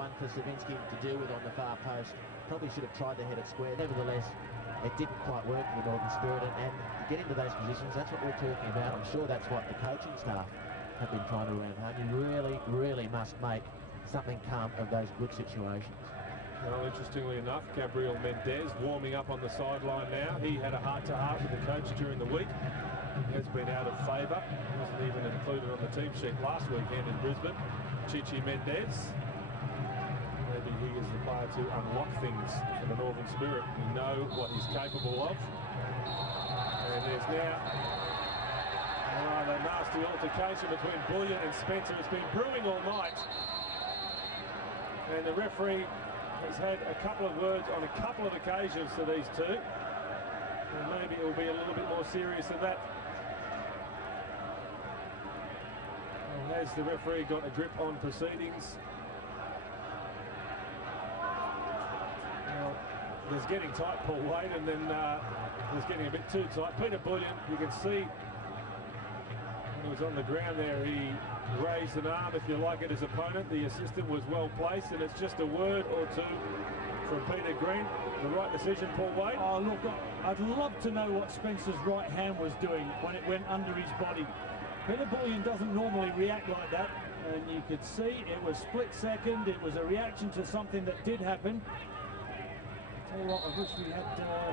one for Savinsky to deal with on the far post. Probably should have tried to head it square. Nevertheless, it didn't quite work for the Northern Spirit, and to get into those positions, that's what we're talking about. I'm sure that's what the coaching staff have been trying to ram home. You really must make something come of those good situations. Well, interestingly enough, Gabriel Mendez warming up on the sideline now. He had a heart-to-heart with the coach during the week. He has been out of favour. Wasn't even included on the team sheet last weekend in Brisbane. Chichi Mendez. Maybe he is the player to unlock things for the Northern Spirit. We know what he's capable of. And there's now the nasty altercation between Bullion and Spencer. It's been brewing all night. And the referee has had a couple of words on a couple of occasions to these two. And maybe it will be a little bit more serious than that. And has the referee got a grip on proceedings? Well, there's getting tight, Paul Wade, and then there's getting a bit too tight. Peter Bullion, you can see when he was on the ground there, he raised an arm, if you like, at his opponent. The assistant was well placed, and it's just a word or two from Peter Green. The right decision, Paul Wade. Oh, look, I'd love to know what Spencer's right hand was doing when it went under his body. Peter Bullion doesn't normally react like that, and you could see it was split second. It was a reaction to something that did happen. Tell you what, I wish we had...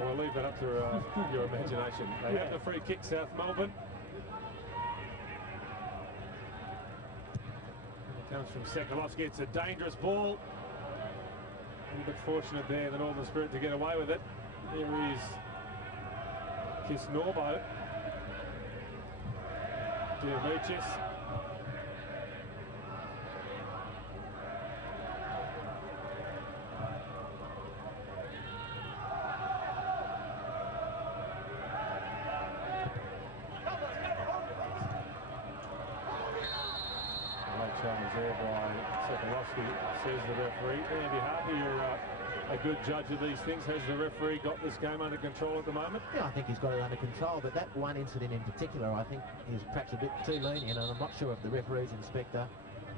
We'll leave that up to your imagination. They have the free kick, South Melbourne. Comes from Sekalovsky. It's a dangerous ball. A little bit fortunate there, the Northern Spirit, to get away with it. Here is Kisnorbo. Diamichis. Challenge there by Sekalovsky, says the referee. Andy Harper, you're a good judge of these things. Has the referee got this game under control at the moment? Yeah, I think he's got it under control, but that one incident in particular, I think, is perhaps a bit too lenient, and I'm not sure if the referee's inspector,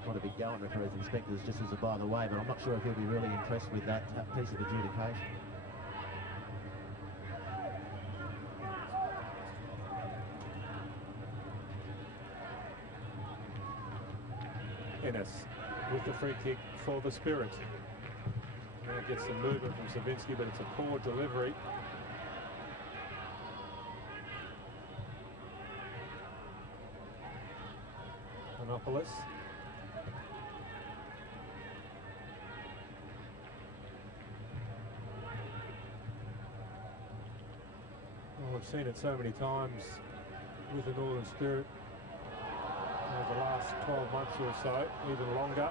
not a big go on referee's inspectors, just as a by the way, but I'm not sure if he'll be really impressed with that piece of adjudication. Ennis with the free kick for the Spirit. Now gets some movement from Savinsky, but it's a poor delivery. Panopoulos. Well, we've seen it so many times with the Northern Spirit. The last 12 months or so, even longer.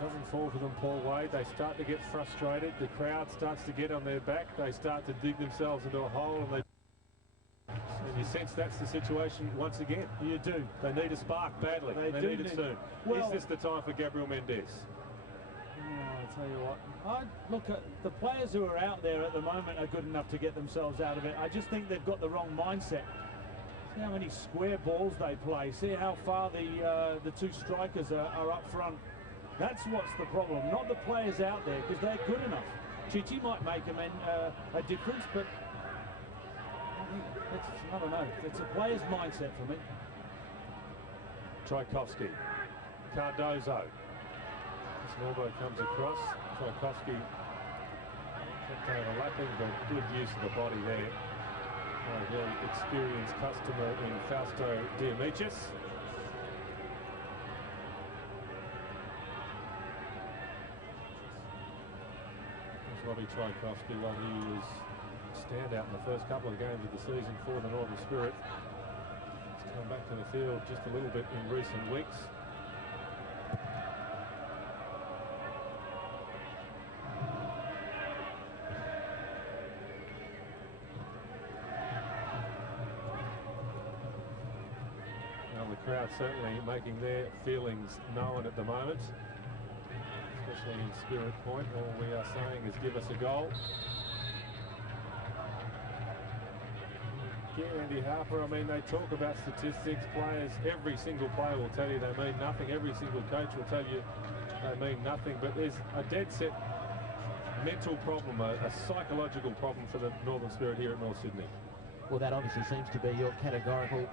Doesn't fall for them, Paul Wade. They start to get frustrated. The crowd starts to get on their back. They start to dig themselves into a hole, and you sense that's the situation once again. You do. They need a spark badly. They need it soon. Well, is this the time for Gabriel Mendez? I'll tell you what. Look, the players who are out there at the moment are good enough to get themselves out of it. I just think they've got the wrong mindset. See how many square balls they play. See how far the two strikers are up front. That's what's the problem, not the players out there, because they're good enough. Chichi might make them a difference, but I don't know. It's a player's mindset for me. Tchaikovsky, Cardozo. Snorbo comes across. Tchaikovsky kept overlapping, but good use of the body there. A very experienced customer in Fausto Diamichis. There's Robbie Tchaikovsky, well, he was a standout in the first couple of games of the season for the Northern Spirit. He's come back to the field just a little bit in recent weeks. The crowd certainly making their feelings known at the moment, especially in Spirit Point. All we are saying is give us a goal. Yeah, Andy Harper, I mean, they talk about statistics, players, every single player will tell you they mean nothing. Every single coach will tell you they mean nothing, but there's a dead set mental problem, a psychological problem for the Northern Spirit here at North Sydney. Well, that obviously seems to be your categorical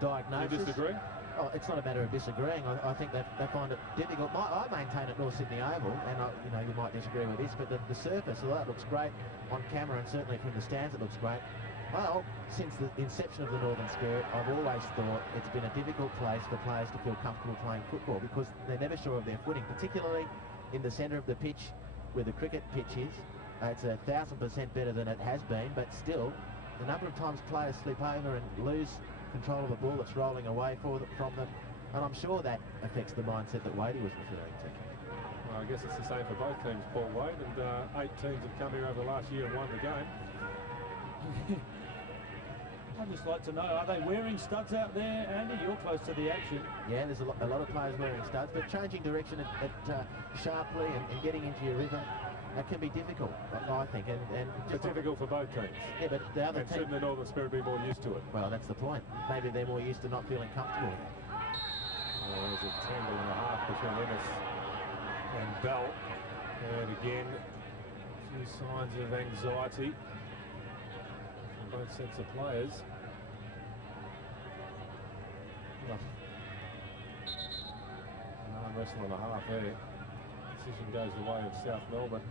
diagnosis. You disagree? Oh, it's not a matter of disagreeing. I think they find it difficult. I maintain at North Sydney Oval, and you know, you might disagree with this, but the surface, although it looks great on camera and certainly from the stands it looks great, well, since the inception of the Northern Spirit, I've always thought it's been a difficult place for players to feel comfortable playing football because they're never sure of their footing, particularly in the centre of the pitch where the cricket pitch is. It's 1,000% better than it has been, but still, the number of times players slip over and lose control of the ball that's rolling away from them, and I'm sure that affects the mindset that Wadey was referring to. Well, I guess it's the same for both teams, Paul Wade, and 8 teams have come here over the last year and won the game. I'd just like to know, are they wearing studs out there, Andy? You're close to the action. Yeah, there's a lot of players wearing studs, but changing direction sharply and getting into your rhythm, that can be difficult, I think. And it's difficult for both teams. Yeah, but the other team... shouldn't the Northern Spirit be more used to it? Well, that's the point. Maybe they're more used to not feeling comfortable. Well, there's a tangle and a half between Ennis and Bell. And again, a few signs of anxiety from both sets of players. An arm wrestle and a half there. Decision goes the way of South Melbourne.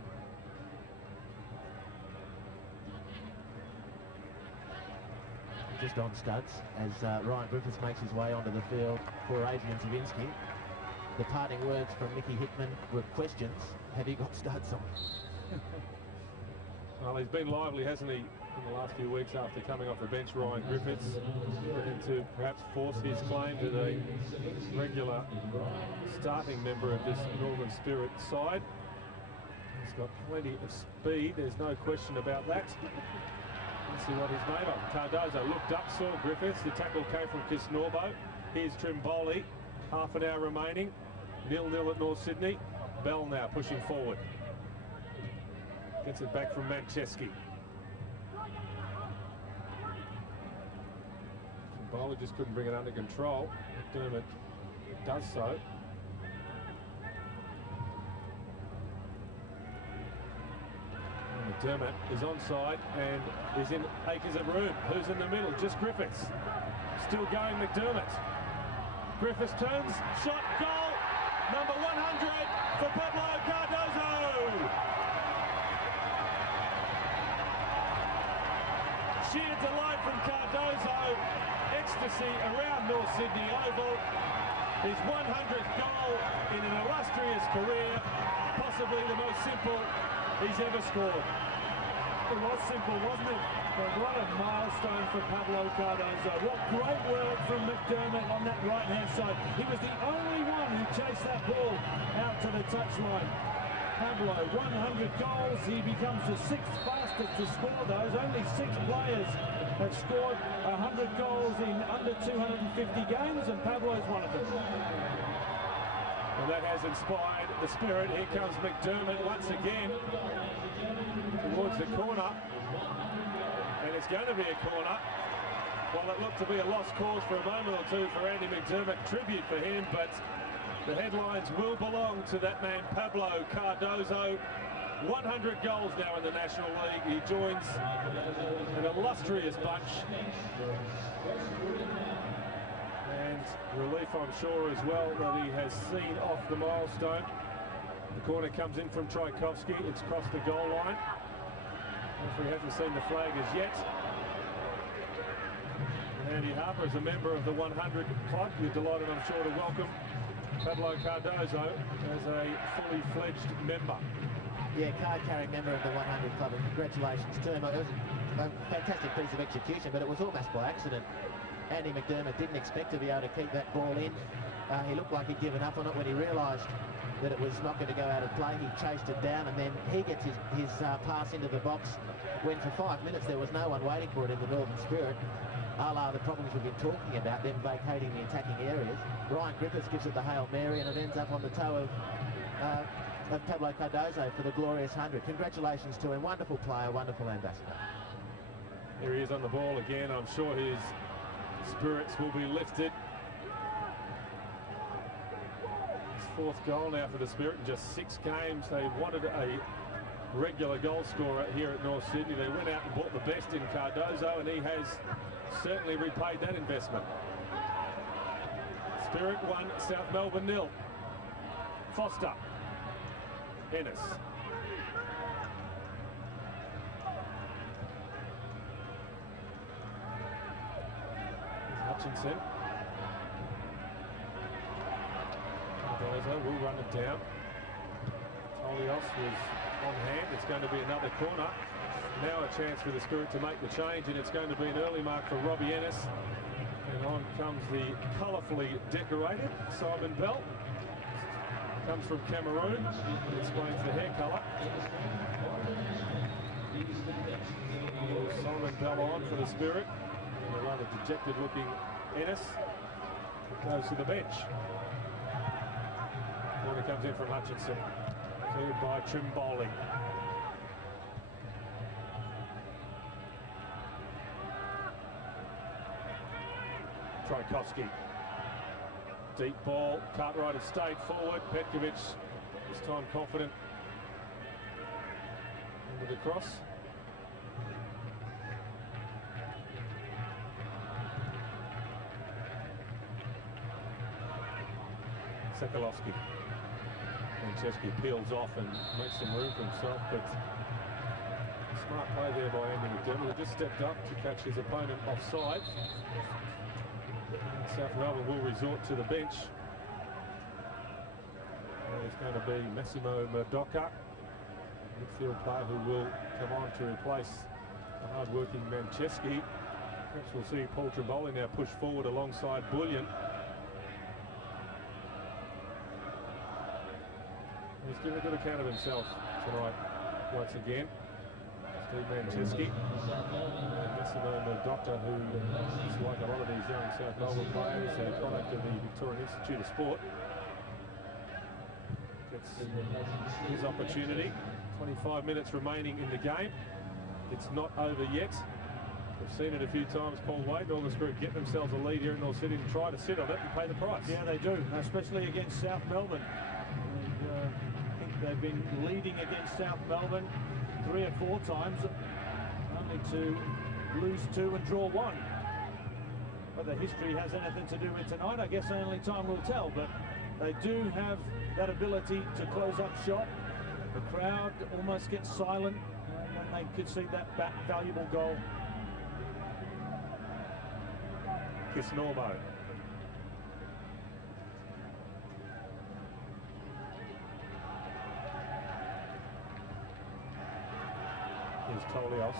Just on studs as Ryan Griffiths makes his way onto the field for Adrian Zawinski. The parting words from Mickey Hickman were questions. Have you got studs on? Well, he's been lively, hasn't he, in the last few weeks after coming off the bench, Ryan Griffiths, looking to perhaps force his claim to the regular starting member of this Northern Spirit side. He's got plenty of speed, there's no question about that. Let's see what he's made of. Cardozo looked up, saw Griffiths. The tackle came from Kisnorbo. Here's Trimboli. Half an hour remaining. 0-0 at North Sydney. Bell now pushing forward. Gets it back from Mancheski. Trimboli just couldn't bring it under control. McDermott does so. McDermott is onside and is in acres of room. Who's in the middle? Just Griffiths. Still going McDermott. Griffiths turns, shot, goal! Number 100 for Pablo Cardozo! Sheer delight from Cardozo. Ecstasy around North Sydney Oval. His 100th goal in an illustrious career. Possibly the most simple he's ever scored. It was simple, wasn't it? But what a milestone for Pablo Cardozo. What great work from McDermott on that right-hand side. He was the only one who chased that ball out to the touchline. Pablo, 100 goals. He becomes the 6th fastest to score those. Only 6 players have scored 100 goals in under 250 games, and Pablo's one of them. Well, that has inspired the Spirit. Here comes McDermott once again towards the corner. And it's going to be a corner. Well, it looked to be a lost cause for a moment or two for Andy McDermott. Tribute for him, but the headlines will belong to that man, Pablo Cardozo. 100 goals now in the National League. He joins an illustrious bunch. And relief, I'm sure, as well, that he has seen off the milestone. The corner comes in from Tchaikovsky. It's crossed the goal line. Referee hasn't seen the flag as yet. Andy Harper is a member of the 100 Club. You're delighted, I'm sure, to welcome Pablo Cardozo as a fully fledged member. Yeah, card-carrying member of the 100 Club, and congratulations to him. It was a fantastic piece of execution, but it was almost by accident. Andy McDermott didn't expect to be able to keep that ball in. He looked like he'd given up on it when he realised that it was not going to go out of play. He chased it down, and then he gets his pass into the box when for 5 minutes there was no one waiting for it in the Northern Spirit. A la the problems we've been talking about, them vacating the attacking areas. Ryan Griffiths gives it the Hail Mary, and it ends up on the toe of Pablo Cardozo for the glorious 100. Congratulations to him. Wonderful player, wonderful ambassador. Here he is on the ball again. I'm sure his spirits will be lifted. His Fourth goal now for the Spirit in just 6 games. They wanted a regular goal scorer here at North Sydney. They went out and bought the best in Cardozo, and he has certainly repaid that investment. Spirit 1, South Melbourne 0. Foster. Ennis. Hutchinson. Cardozo will run it down. Tolios was on hand. It's going to be another corner. Now a chance for the Spirit to make the change, and it's going to be an early mark for Robbie Ennis. And on comes the colourfully decorated Simon Bell. Comes from Cameroon. It explains the hair colour. Simon Bell on for the Spirit. And a rather dejected looking Ennis goes to the bench. Corner comes in from Hutchinson. Cleared by Trim Bowling. Trajkovski. Deep ball. Cartwright has stayed forward. Petkovic this time confident. Into the cross. Sekalovsky. Franceschi peels off and makes some room for himself, but smart play there by Andy McDermott, who just stepped up to catch his opponent offside. And South Melbourne will resort to the bench. There's going to be Massimo Murdoka, midfield player who will come on to replace the hard-working Mancheski. Perhaps we'll see Paul Trimboli now push forward alongside Bullion. He's given a good account of himself tonight, once again. Steve Mancheski and Massimo Murdoka, who is like a lot of these young South Melbourne players, a product of the Victorian Institute of Sport. Gets his opportunity. 25 minutes remaining in the game. It's not over yet. We've seen it a few times. Paul Wade, all the Spirit get themselves a lead here in North Sydney and try to sit on it and pay the price. Yeah, they do, especially against South Melbourne. And, I think they've been leading against South Melbourne 3 or 4 times, only to lose 2 and draw 1. Whether history has anything to do with tonight, I guess only time will tell, but they do have that ability to close up shop. The crowd almost gets silent when they could see that valuable goal. Kisnormo. Here's Tolios.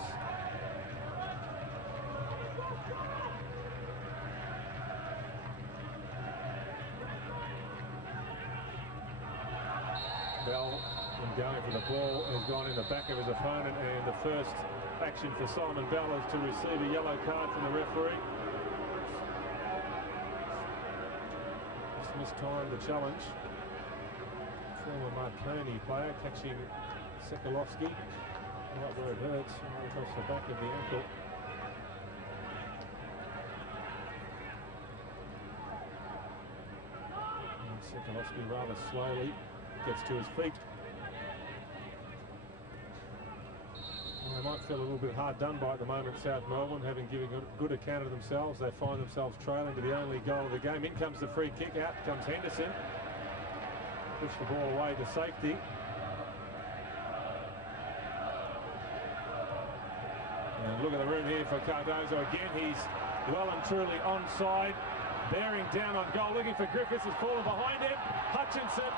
Bell, in going for the ball, has gone in the back of his opponent, and the first action for Simon Bell is to receive a yellow card from the referee. Just mistimed the challenge. Former Marconi player catching Sekalovsky right where it hurts, right across the back of the ankle. And Sekalovsky rather slowly gets to his feet. Well, they might feel a little bit hard done by at the moment, South Melbourne, having given a good account of themselves. They find themselves trailing to the only goal of the game. In comes the free kick, out comes Henderson. Push the ball away to safety. And look at the room here for Cardozo again. He's well and truly onside. Bearing down on goal, looking for Griffiths, has fallen behind him. Hutchinson.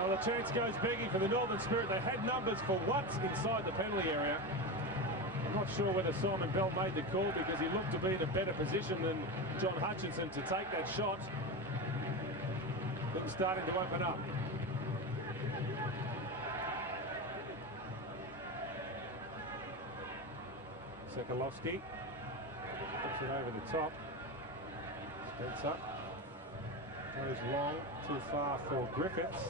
Well, the chance goes begging for the Northern Spirit. They had numbers for once inside the penalty area. I'm not sure whether Simon Bell made the call because he looked to be in a better position than John Hutchinson to take that shot. Things starting to open up. Sekalovsky puts it over the top. Spencer goes long, too far for Griffiths.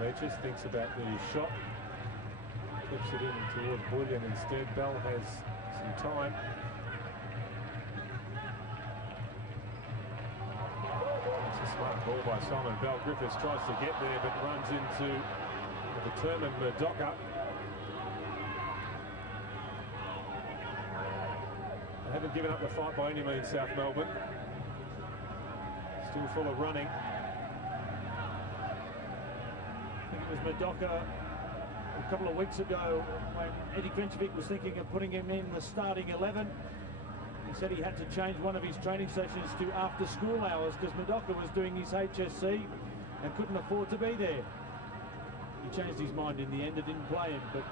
Demetrius thinks about the shot Flips it in towards Bullion instead. Bell has some time. It's a smart ball by Simon Bell. Griffiths tries to get there but runs into a determined Murdocha. They haven't given up the fight by any means, South Melbourne. Still full of running. I think it was Murdocha a couple of weeks ago when Eddie Krenkovic was thinking of putting him in the starting 11. He said he had to change one of his training sessions to after school hours because Murdocha was doing his HSC and couldn't afford to be there. He changed his mind in the end and didn't play him, but it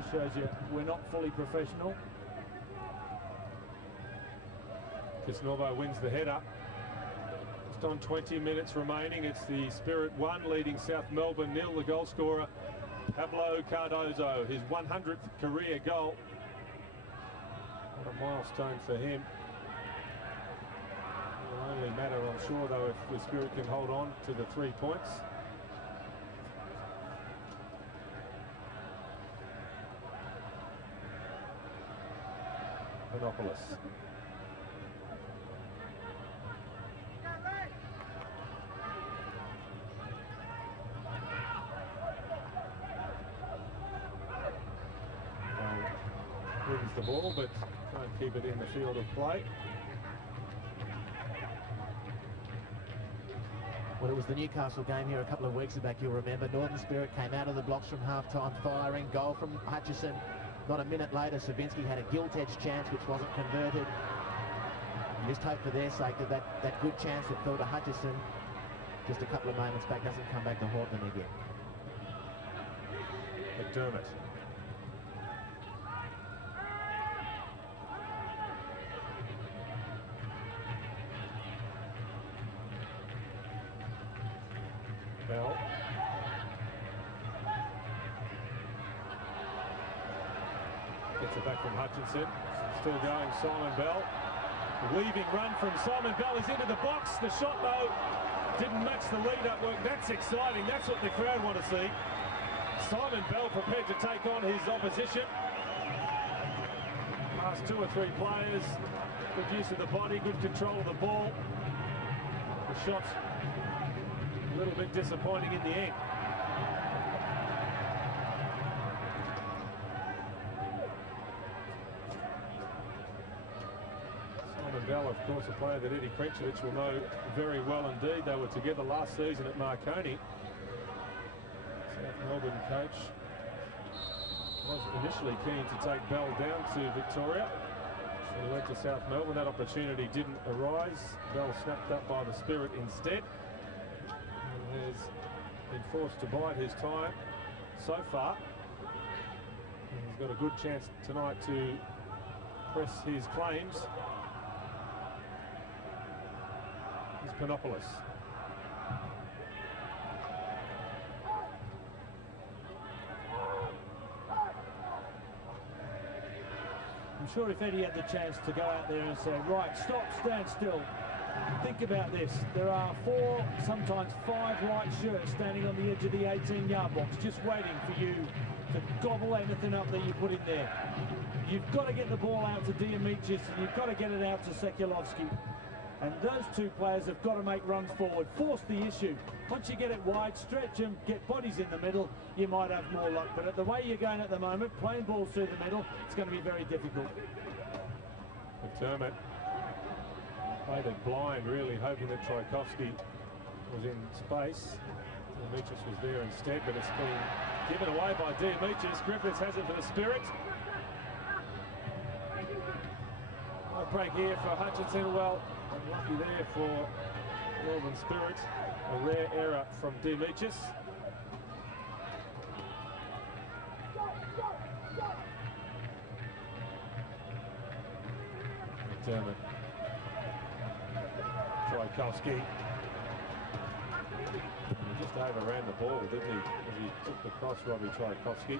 just shows you we're not fully professional. Kisnorbo wins the header. Just on 20 minutes remaining, it's the Spirit 1 leading South Melbourne 0. The goal scorer, Pablo Cardozo, his 100th career goal. What a milestone for him. It will only matter, I'm sure, though, if the Spirit can hold on to the 3 points. Monopolis. Wins the ball, but can't keep it in the field of play. Well, it was the Newcastle game here a couple of weeks back, you'll remember. Northern Spirit came out of the blocks from half-time firing. Goal from Hutchison. Not a minute later, Savinsky had a gilt-edged chance which wasn't converted. You just hope for their sake that that good chance that fell to Hutchison just a couple of moments back doesn't come back to haunt them again. McDermott. Bell. Gets it back from Hutchinson. Still going, Simon Bell. Weaving run from Simon Bell is into the box. The shot, though, didn't match the lead-up work. That's exciting. That's what the crowd want to see. Simon Bell prepared to take on his opposition. Past 2 or 3 players. Good use of the body, good control of the ball. The shot a little bit disappointing in the end. Simon Bell, of course, a player that Eddie Krenkovic will know very well indeed. They were together last season at Marconi. South Melbourne coach was initially keen to take Bell down to Victoria. So he went to South Melbourne. That opportunity didn't arise. Bell snapped up by the Spirit instead. And has been forced to bide his time so far. And he's got a good chance tonight to press his claims. Here's Panopoulos. I'm sure if Eddie had the chance to go out there and say, right, stop, stand still, think about this. There are 4, sometimes 5 white shirts standing on the edge of the 18-yard box, just waiting for you to gobble anything up that you put in there. You've got to get the ball out to Diamicis and you've got to get it out to Sekulovsky. And those 2 players have got to make runs forward, force the issue. Once you get it wide, stretch them, get bodies in the middle, you might have more luck. But at the way you're going at the moment, playing balls through the middle, it's going to be very difficult. McDermott played it blind, really hoping that Tchaikovsky was in space. Diamicis was there instead, but it's been given away by Diamicis. Griffiths has it for the Spirit. A break here for Hutchinson. Well, unlucky there for Melbourne Spirit. A rare error from Diamicis. McDermott. Tchaikovsky. He just overran the ball, didn't he? As he took the cross, Robbie Tchaikovsky.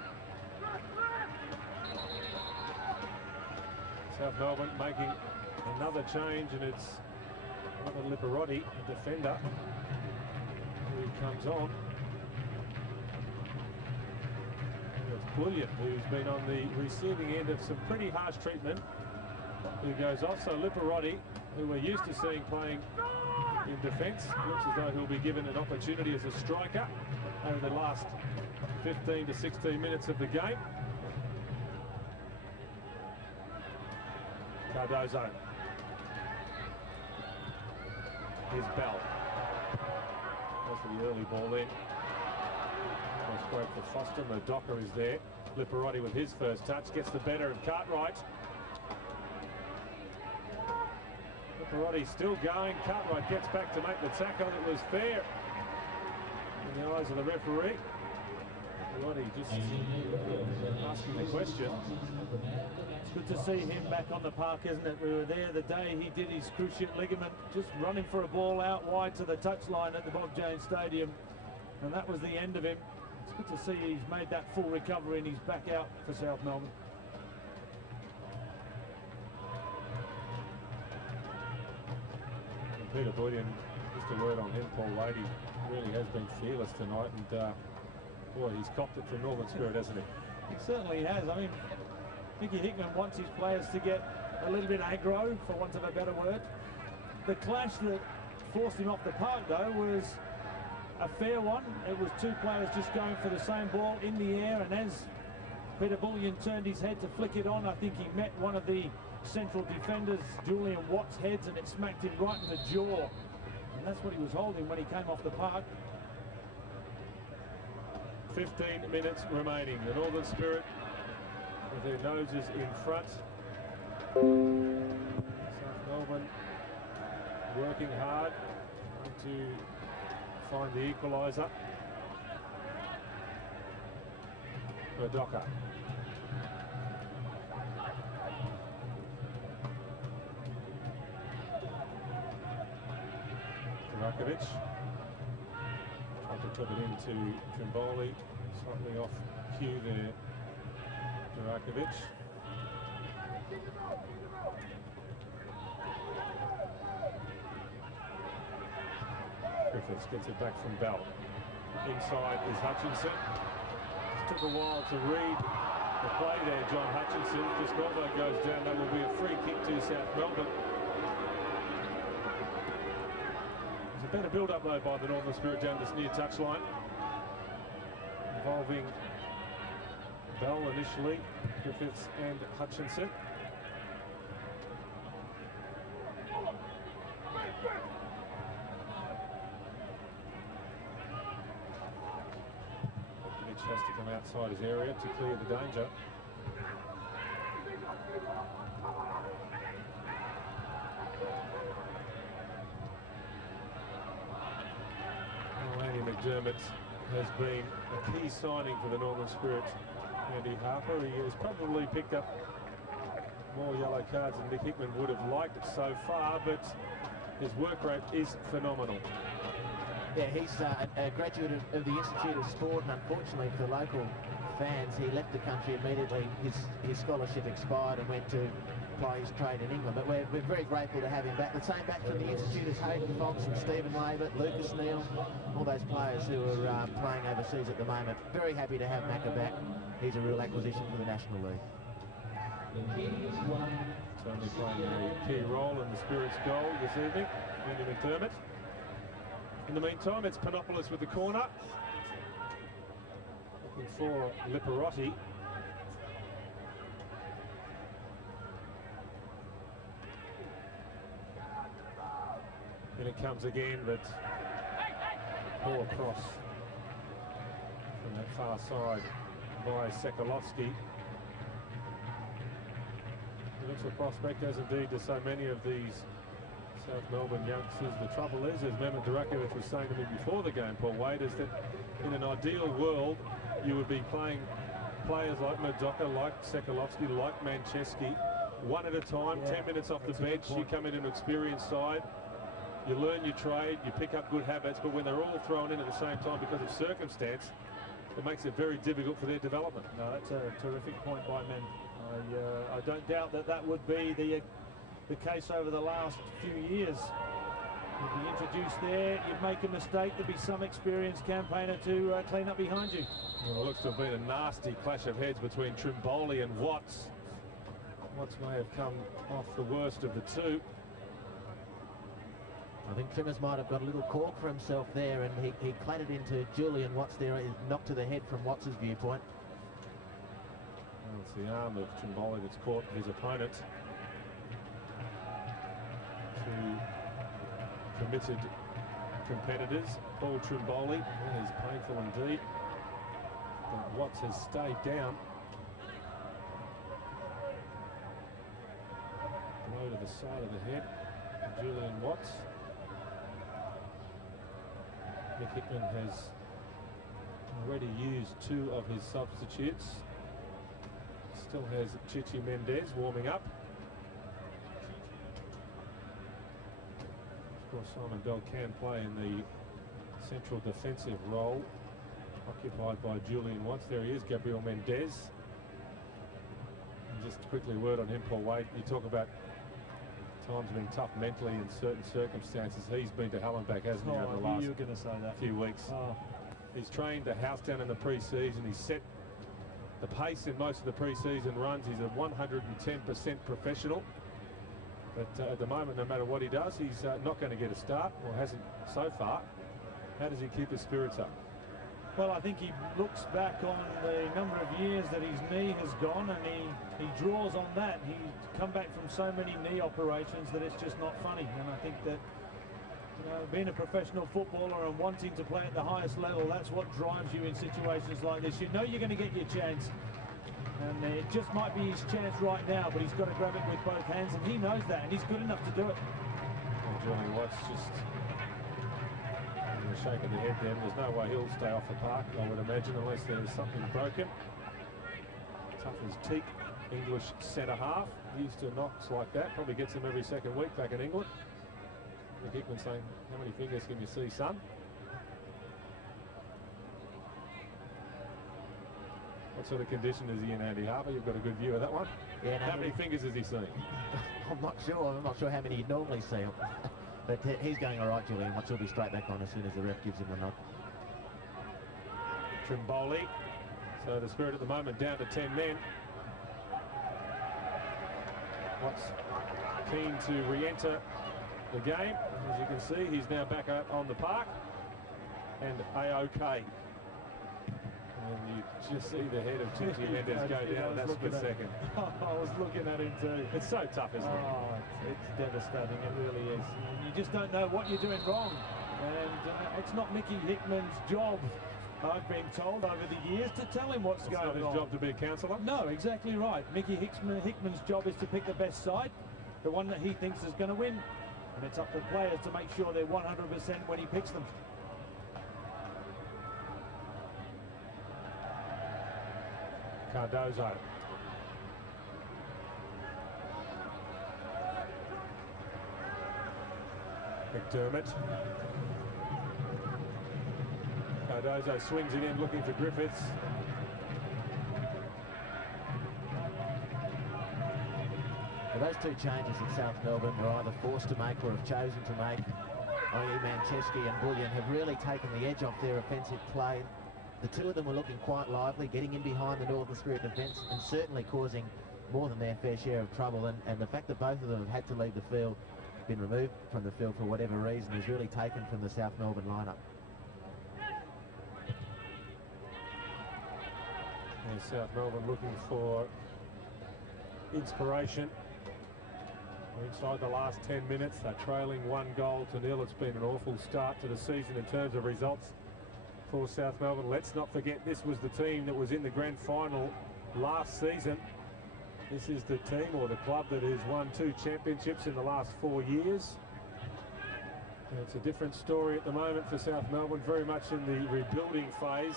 South Melbourne making another change, and it's another Liberotti, a defender, who comes on. Bullion, who's been on the receiving end of some pretty harsh treatment, who goes off. So Liparotti, who we're used to seeing playing in defence, looks as though he'll be given an opportunity as a striker over the last 15 to 16 minutes of the game. Cardozo. Here's Bell. That's for the early ball in. Nice break for Foster. Madoka is there. Liparotti with his first touch gets the better of Cartwright. Liparotti still going. Cartwright gets back to make the tackle. It was fair in the eyes of the referee. Liparotti just asking the question. It's good to see him back on the park, isn't it? We were there the day he did his cruciate ligament, just running for a ball out wide to the touchline at the Bob Jones Stadium, and that was the end of him. It's good to see he's made that full recovery and he's back out for South Melbourne. And Peter Bullion, just a word on him, Paul Wadey really has been fearless tonight, and boy, he's copped it from Northern Spirit, hasn't he? He certainly has. I mean, Mickey Hickman wants his players to get a little bit aggro, for want of a better word. The clash that forced him off the park, though, was a fair one. It was two players just going for the same ball in the air, and as Peter Bullion turned his head to flick it on, I think he met one of the central defenders, Julian Watt's heads, and it smacked him right in the jaw. And that's what he was holding when he came off the park. 15 minutes remaining. The Northern Spirit with their noses in front. South Melbourne working hard, trying to find the equaliser. Madoka. Rakovic. Tried to clip it into Trimboli. Slightly off cue there. Rakovic. Griffiths gets it back from Bell. Inside is Hutchinson. It took a while to read the play there, John Hutchinson. Just Melbourne goes down. That will be a free kick to South Melbourne. There's a better build-up though by the Northern Spirit down this near touchline, involving Bell initially, Griffiths and Hutchinson. Rakovic has to come outside his area to clear the danger. Andy McDermott has been a key signing for the Northern Spirit. Andy Harper, he has probably picked up more yellow cards than Nick Hickman would have liked so far, but his work rate is phenomenal. Yeah, he's a graduate of the Institute of Sport, and unfortunately for local fans, he left the country immediately. His scholarship expired and went to apply his trade in England, but we're very grateful to have him back. The same back from the Institute is Hayden Fox and Stephen Labert, Lucas Neal, all those players who are playing overseas at the moment. Very happy to have Macca back. He's a real acquisition for the National League. Certainly playing a key role in the Spirit's goal this evening, Andy McDermott. In the meantime, it's Panopoulos with the corner. Looking for Liparotti. And it comes again, but poor cross from that far side by Sekalovsky. He looks a prospect, as indeed do so many of these South Melbourne youngsters. The trouble is, as Mehmet Durakovic was saying to me before the game, Paul Wade, is that in an ideal world, you would be playing players like Madoka, like Sekalovsky, like Manchesky, one at a time, 10 minutes off the bench. You come in an experienced side, you learn your trade, you pick up good habits, but when they're all thrown in at the same time because of circumstance, it makes it very difficult for their development. No, that's a terrific point by Men. I don't doubt that would be the case over the last few years. You'd be introduced there, you'd make a mistake, there'd be some experienced campaigner to clean up behind you. Well, it looks to have been a nasty clash of heads between Trimboli and Watts. Watts may have come off the worst of the two. I think Trimmers might have got a little cork for himself there, and he clattered into Julian Watts there, knocked to the head from Watts' viewpoint. Well, it's the arm of Trimboli that's caught his opponent. Two committed competitors, Paul Trimboli, that is painful indeed. But Watts has stayed down. Blow to the side of the head, Julian Watts. Nick Hickman has already used 2 of his substitutes. Still has Chichi Mendez warming up. Of course, Simon Bell can play in the central defensive role, occupied by Julian Watts. There he is, Gabriel Mendez. And just quickly, a word on him, Paul Wade. You talk about times being tough mentally in certain circumstances. He's been to hell and back, hasn't he, over the last few weeks. He's trained the house down in the pre-season. He's set the pace in most of the pre-season runs. He's a 110% professional. But at the moment, no matter what he does, he's not going to get a start, or hasn't so far. How does he keep his spirits up? Well, I think he looks back on the number of years that his knee has gone, and he draws on that. He's come back from so many knee operations that it's just not funny. And I think that, you know, being a professional footballer and wanting to play at the highest level, that's what drives you in situations like this. You know you're going to get your chance, and it just might be his chance right now, but he's got to grab it with both hands, and he knows that, and he's good enough to do it. Well, Julian Watts just shaking the head then. There's no way he'll stay off the park, I would imagine, unless there's something broken. Tough as teak, English centre half. Used to knocks like that. Probably gets them every second week back in England. Nick Hickman saying, how many fingers can you see, son? What sort of condition is he in, Andy Harper? You've got a good view of that one. Yeah, no, how many fingers has he seen? I'm not sure. I'm not sure how many he'd normally see. But he's going all right, Julian. Watts will be straight back on as soon as the ref gives him the nod. Trimboli. So the Spirit at the moment down to 10 men. Watts keen to re-enter the game. As you can see, he's now back out on the park. And A-OK. And you just see the head of Chichi Mendez go down in that split second. I was looking at him too. It's so tough, isn't it? Oh, it's devastating, it really is. And you just don't know what you're doing wrong. And it's not Mickey Hickman's job, I've been told over the years, to tell him what's going on. It's not his job to be a counsellor? No, exactly right. Mickey Hickman's job is to pick the best side, the one that he thinks is going to win. And it's up to players to make sure they're 100% when he picks them. Cardozo. McDermott. Cardozo swings it in, looking for Griffiths. Well, those two changes that South Melbourne are either forced to make or have chosen to make, i.e. Manchesky and Bullion, have really taken the edge off their offensive play. The two of them were looking quite lively, getting in behind the Northern Spirit defence and certainly causing more than their fair share of trouble. And the fact that both of them have had to leave the field, been removed from the field for whatever reason, is really taken from the South Melbourne lineup. And South Melbourne looking for inspiration. We're inside the last 10 minutes. They're trailing 1-0. It's been an awful start to the season in terms of results for South Melbourne. Let's not forget, this was the team that was in the grand final last season. This is the team or the club that has won 2 championships in the last 4 years. And it's a different story at the moment for South Melbourne, very much in the rebuilding phase.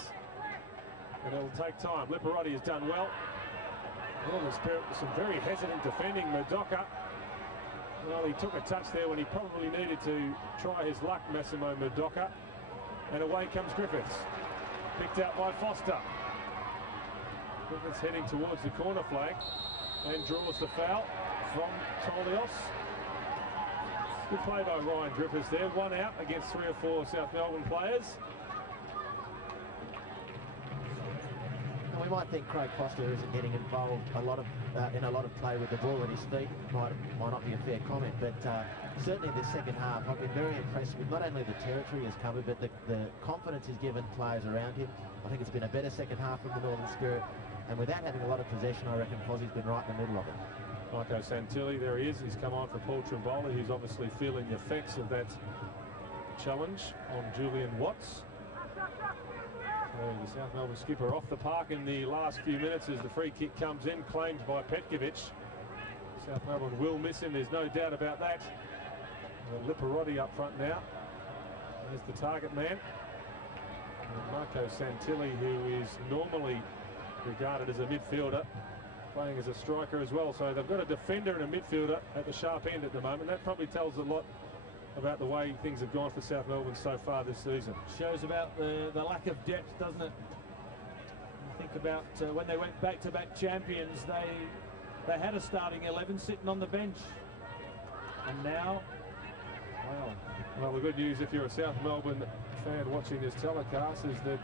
And it'll take time. Liparotti has done well. Northern Spirit with some very hesitant defending. Murdoka, well, he took a touch there when he probably needed to try his luck, Massimo Murdoka. And away comes Griffiths, picked out by Foster. Griffiths heading towards the corner flag and draws the foul from Tolios. Good play by Ryan Griffiths there. One out against 3 or 4 South Melbourne players. And we might think Craig Foster isn't getting involved in a lot of play with the ball at his feet. Might not be a fair comment, but certainly in the second half, I've been very impressed with not only the territory he's covered, but the confidence he's given players around him. I think it's been a better second half from the Northern Spirit, and without having a lot of possession, I reckon Fozzie's been right in the middle of it. Michael Santilli, there he is. He's come on for Paul Trimbola, who's obviously feeling the effects of that challenge on Julian Watts. So the South Melbourne skipper off the park in the last few minutes as the free kick comes in, claimed by Petkovic. South Melbourne will miss him, there's no doubt about that. Lipperotti up front now. There's the target man. And Marco Santilli, who is normally regarded as a midfielder, playing as a striker as well. So they've got a defender and a midfielder at the sharp end at the moment. That probably tells a lot about the way things have gone for South Melbourne so far this season. Shows about the lack of depth, doesn't it? You think about when they went back-to-back champions, they had a starting 11 sitting on the bench. And now, well, the good news if you're a South Melbourne fan watching this telecast is that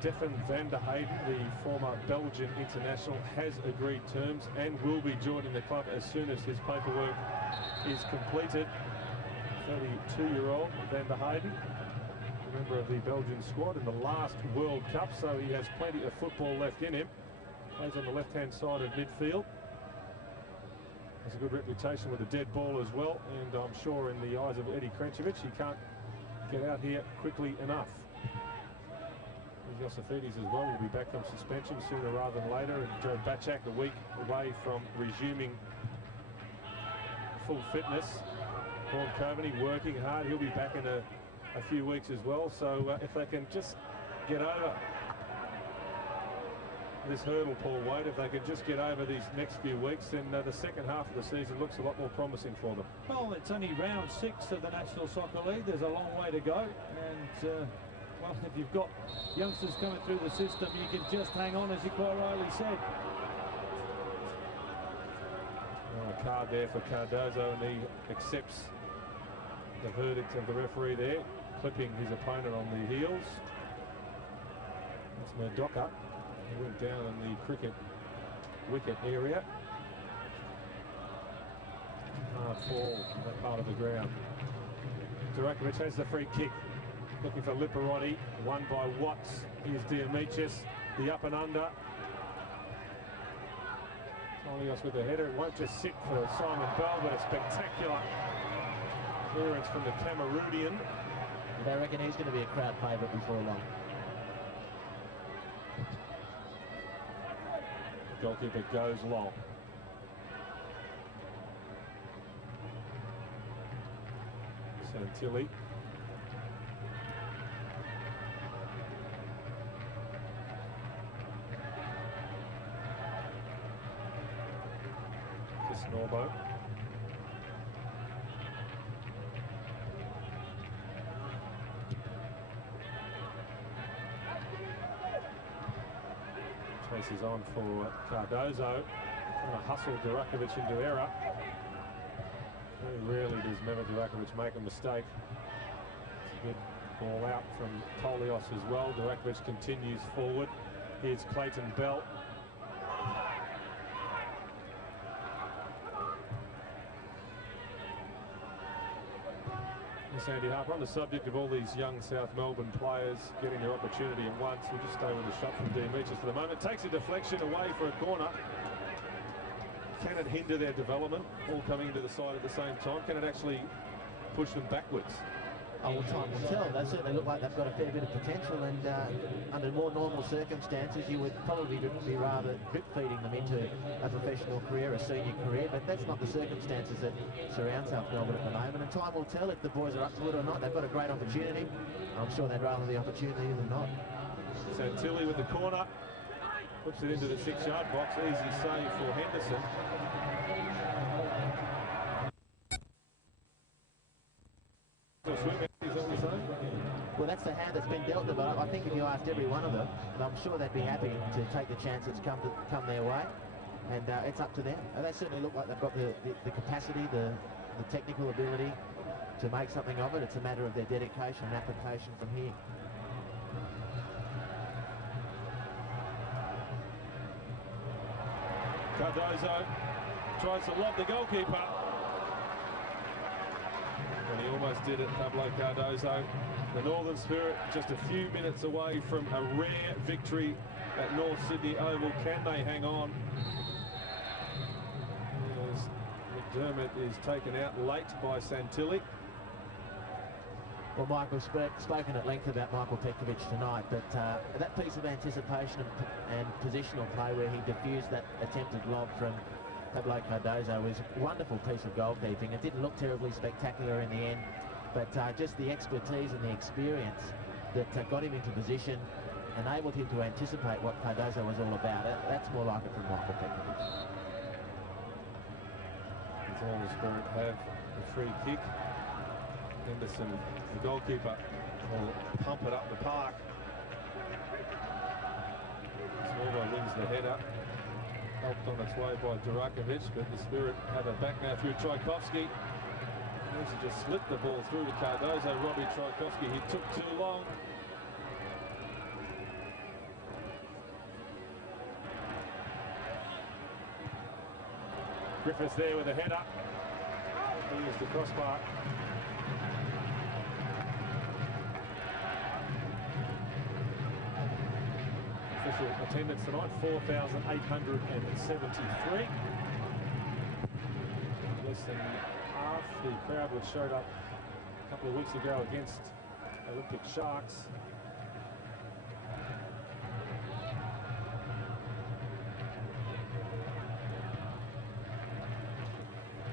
Stefan van der Heyden, the former Belgian international, has agreed terms and will be joining the club as soon as his paperwork is completed. 32-year-old Van der Heyden, a member of the Belgian squad in the last World Cup, so he has plenty of football left in him. Plays on the left-hand side of midfield. Has a good reputation with a dead ball as well, and I'm sure in the eyes of Eddie Krenchevich, he can't get out here quickly enough. Yosifidis as well will be back from suspension sooner rather than later, and Joe Batchak a week away from resuming full fitness. Paul Coveney working hard, he'll be back in a few weeks as well, so if they can just get over this hurdle, Paul Wade, if they can just get over these next few weeks, then the second half of the season looks a lot more promising for them. Well, it's only round 6 of the National Soccer League. There's a long way to go, and well, if you've got youngsters coming through the system, you can just hang on, as you quite rightly said. Well, a card there for Cardozo, and he accepts the verdict of the referee there, clipping his opponent on the heels. That's Murdoka. He went down in the cricket wicket area. Hard ball in that part of the ground. Durakovic has the free kick. Looking for Lipperotti, won by Watts. Here's Diamichis, the up and under. Tolios with the header. It won't just sit for Simon Bell, but a spectacular clearance from the Cameroonian. They reckon he's going to be a crowd favourite before long. The goalkeeper goes long. Santilli. Norbo. Chases on for Cardozo. Trying to hustle Durakovic into error. Very rarely does Mehmet Durakovic make a mistake. It's a good ball out from Tolios as well. Durakovic continues forward. Here's Clayton Bell. Sandy Harper, on the subject of all these young South Melbourne players getting their opportunity at once, we'll just stay with the shot from Diamichis for the moment. Takes a deflection away for a corner. Can it hinder their development, all coming into the side at the same time? Can it actually push them backwards? Oh, well, time will tell. They certainly look like they've got a fair bit of potential, and under more normal circumstances, you would probably be rather drip-feeding them into a professional career, a senior career, but that's not the circumstances that surround South Melbourne at the moment, and time will tell if the boys are up to it or not. They've got a great opportunity. I'm sure they'd rather the opportunity than not. Santilli with the corner, puts it into the 6-yard box. Easy save for Henderson. Well, that's the hand that's been dealt them. I think if you asked every one of them, I'm sure they'd be happy to take the chance that's come their way, and it's up to them. They certainly look like they've got the capacity, the the technical ability to make something of it. It's a matter of their dedication and application from here. Cardozo tries to lob the goalkeeper. And he almost did it, Pablo Cardozo. The Northern Spirit just a few minutes away from a rare victory at North Sydney Oval. Can they hang on? As McDermott is taken out late by Santilli. Well, Michael's spoken at length about Michael Petkovic tonight, but that piece of anticipation and positional play where he diffused that attempted lob from Pablo Cardozo was a wonderful piece of goalkeeping. It didn't look terribly spectacular in the end, but just the expertise and the experience that got him into position, enabled him to anticipate what Cardozo was all about. That's more like it from Michael Petkovic. Does all the Spirit have a free kick? Henderson, the goalkeeper, will pump it up the park. Smallboy wins the header. Helped on its way by Durakovic, but the Spirit have it back now through Tchaikovsky. He just slipped the ball through to Cardozo. Robbie Tchaikovsky, he took too long. Griffiths there with a header. Here's the crossbar. Official attendance tonight, 4,873. Less than half the crowd which showed up a couple of weeks ago against Olympic Sharks.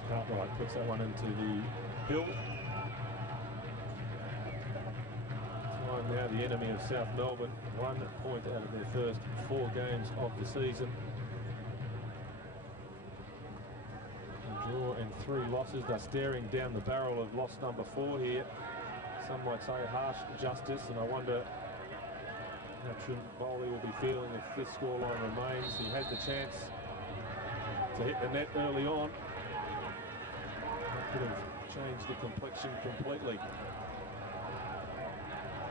Cartwright puts that one into the hill. Time now the enemy of South Melbourne, 1 point out of their first 4 games of the season. A draw and 3 losses. They're staring down the barrel of loss number 4 here. Some might say harsh justice, and I wonder how Trimboli will be feeling if this scoreline remains. He had the chance to hit the net early on. That could have changed the complexion completely.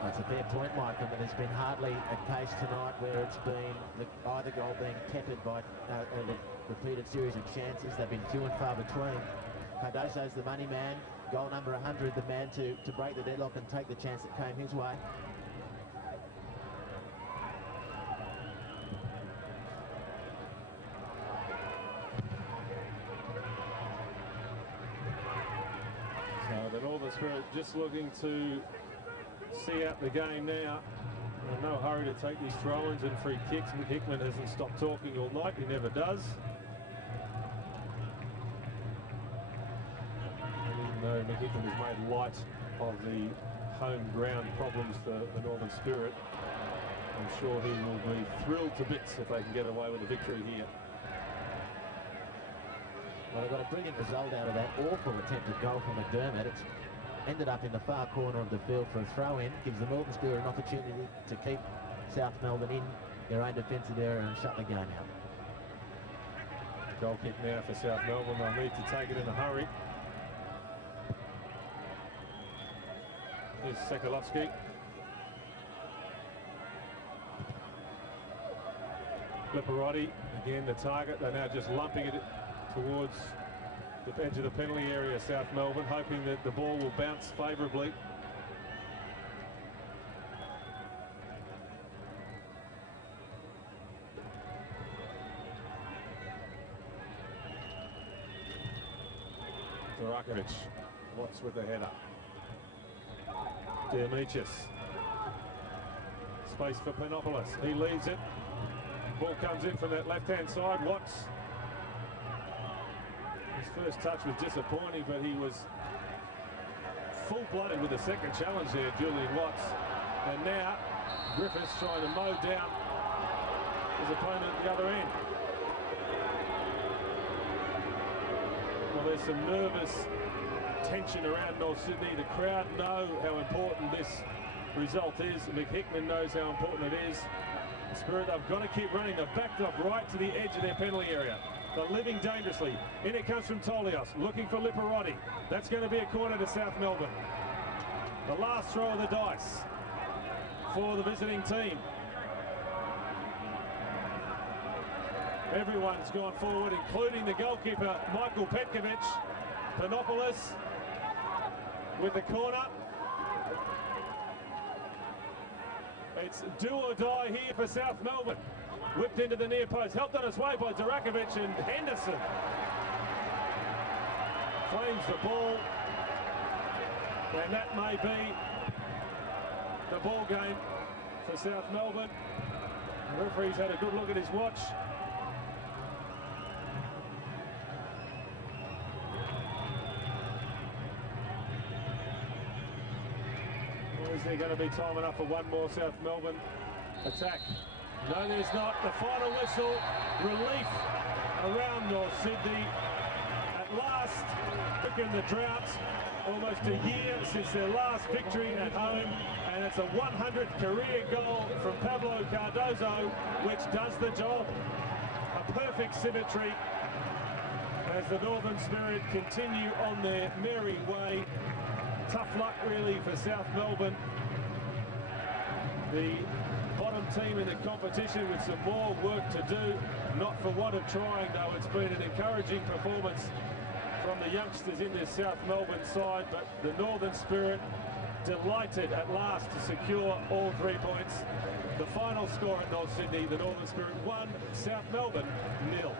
That's a fair point, Michael, but there's been hardly a case tonight where it's been either goal being tempered by a repeated series of chances. They've been few and far between. Cardozo's the money man, goal number 100, the man to break the deadlock and take the chance that came his way. So the Northern Spirit just looking to see out the game now. In no hurry to take these throw-ins and free kicks. Hickman hasn't stopped talking all night. He never does. And even though Hickman has made light of the home ground problems for the Northern Spirit, I'm sure he will be thrilled to bits if they can get away with a victory here. Well, they got a brilliant result out of that awful attempted goal from McDermott. It's ended up in the far corner of the field for a throw-in. Gives the Northern Spirit an opportunity to keep South Melbourne in their own defensive area and shut the game out. Goal kick now for South Melbourne. They'll need to take it in a hurry. Here's Sekalovsky. Liparotti, again the target. They're now just lumping it towards the edge of the penalty area, South Melbourne, hoping that the ball will bounce favourably. Durakovic, Watts with the header. Diamichis. Space for Panopoulos. He leads it. Ball comes in from that left-hand side. Watts. His first touch was disappointing, but he was full-blooded with the second challenge there, Julian Watts. And now Griffiths trying to mow down his opponent at the other end. Well, there's some nervous tension around North Sydney. The crowd know how important this result is. McHickman knows how important it is. The Spirit, they've got to keep running. They've backed up right to the edge of their penalty area. but living dangerously. In it comes from Tolios, looking for Liparotti. That's going to be a corner to South Melbourne. The last throw of the dice for the visiting team. Everyone's gone forward, including the goalkeeper, Michael Petkovic. Panopoulos with the corner. It's do or die here for South Melbourne. Whipped into the near post, helped on its way by Durakovic and Henderson. Claims the ball. And that may be the ball game for South Melbourne. The referee's had a good look at his watch. Is there going to be time enough for one more South Melbourne attack? No, there's not. The final whistle, relief around North Sydney. At last, look in the drought, almost a year since their last victory at home, and it's a 100th career goal from Pablo Cardozo, which does the job. A perfect symmetry as the Northern Spirit continue on their merry way. Tough luck really for South Melbourne, the bottom team in the competition with some more work to do. Not for want of trying though. It's been an encouraging performance from the youngsters in this South Melbourne side, but the Northern Spirit delighted at last to secure all 3 points. The final score in North Sydney, the Northern Spirit 1, South Melbourne 0.